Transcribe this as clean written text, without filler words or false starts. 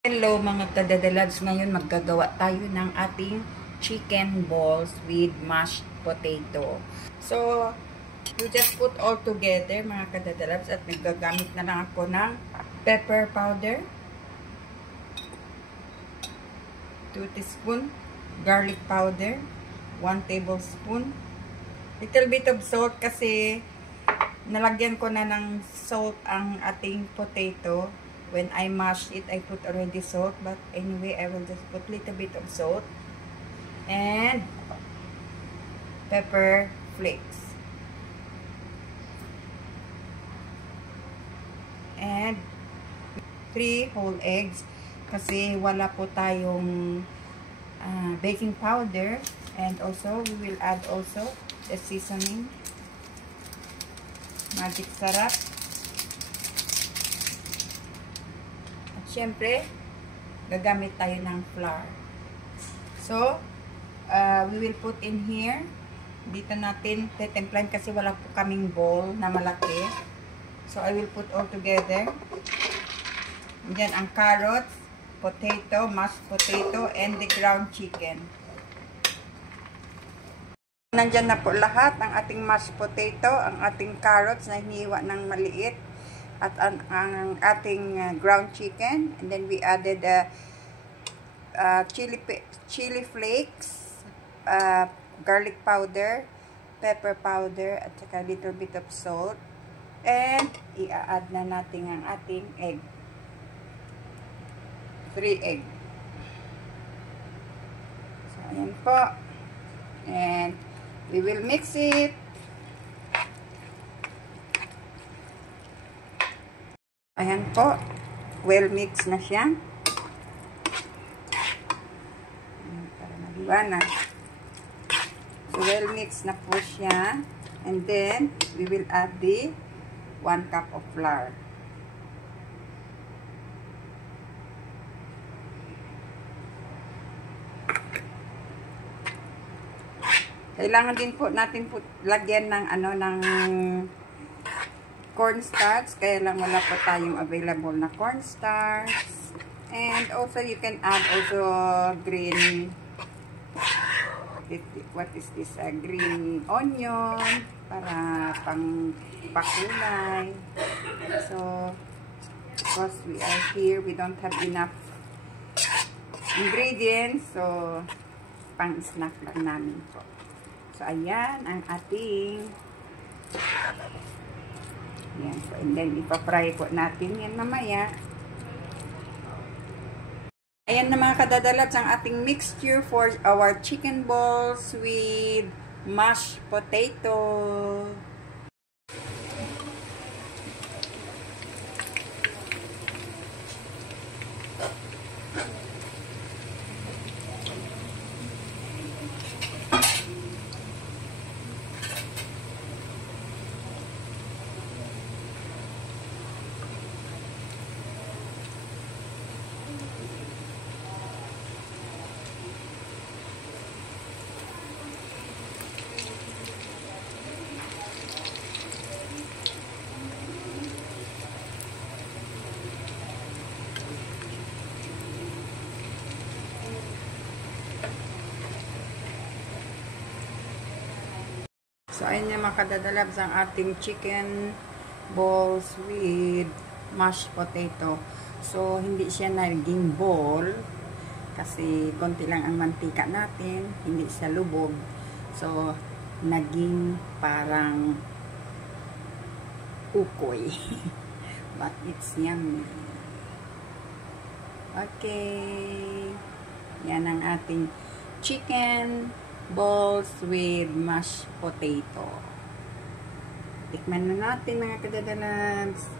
Hello mga kadadalads, ngayon maggagawa tayo ng ating chicken balls with mashed potato. So, you just put all together mga kadadalads at naggagamit na lang ako ng pepper powder, 2 teaspoon, garlic powder, 1 tablespoon, little bit of salt kasi nalagyan ko na ng salt ang ating potato. When I mash it, I put already salt. But anyway, I will just put little bit of salt. And pepper flakes. And 3 whole eggs. Kasi wala po tayong baking powder. And also, we will add also the seasoning. Magic sarap. Siyempre, gagamit tayo ng flour. So, we will put in here. Dito natin titimplahin kasi wala po kaming bowl na malaki. So, I will put all together. Diyan ang carrots, potato, mashed potato, and the ground chicken. Nandyan na po lahat ang ating mashed potato, ang ating carrots na hiniwa ng maliit, at ang ating ground chicken, and then we added chili flakes, garlic powder, pepper powder, at saka little bit of salt, and i-add na natin ang ating egg, 3 egg. So ayan po, and we will mix it. Ayan po, well mixed na siya. Para maliwanag. So, well mixed na po siya. And then, we will add the 1 cup of flour. Kailangan din po natin lagyan ng cornstarch, kaya lang wala pa tayong available na cornstarch. And also you can add also green, what is this, green onion para pang pakulay. So because we are here, we don't have enough ingredients, so pang snack lang namin po. So ayan ang ating yan. So, and then, ipapry po natin yan mamaya. Ayan na mga kadadalads ang ating mixture for our chicken balls with mashed potato. So, ayun yung mga kadadalabs ang ating chicken balls with mashed potato. So, hindi siya naging ball kasi konti lang ang mantika natin. Hindi siya lubog. So, naging parang ukoy. But it's yummy. Okay. Yan ang ating chicken balls with mashed potato. Tikman na natin mga kadadalags.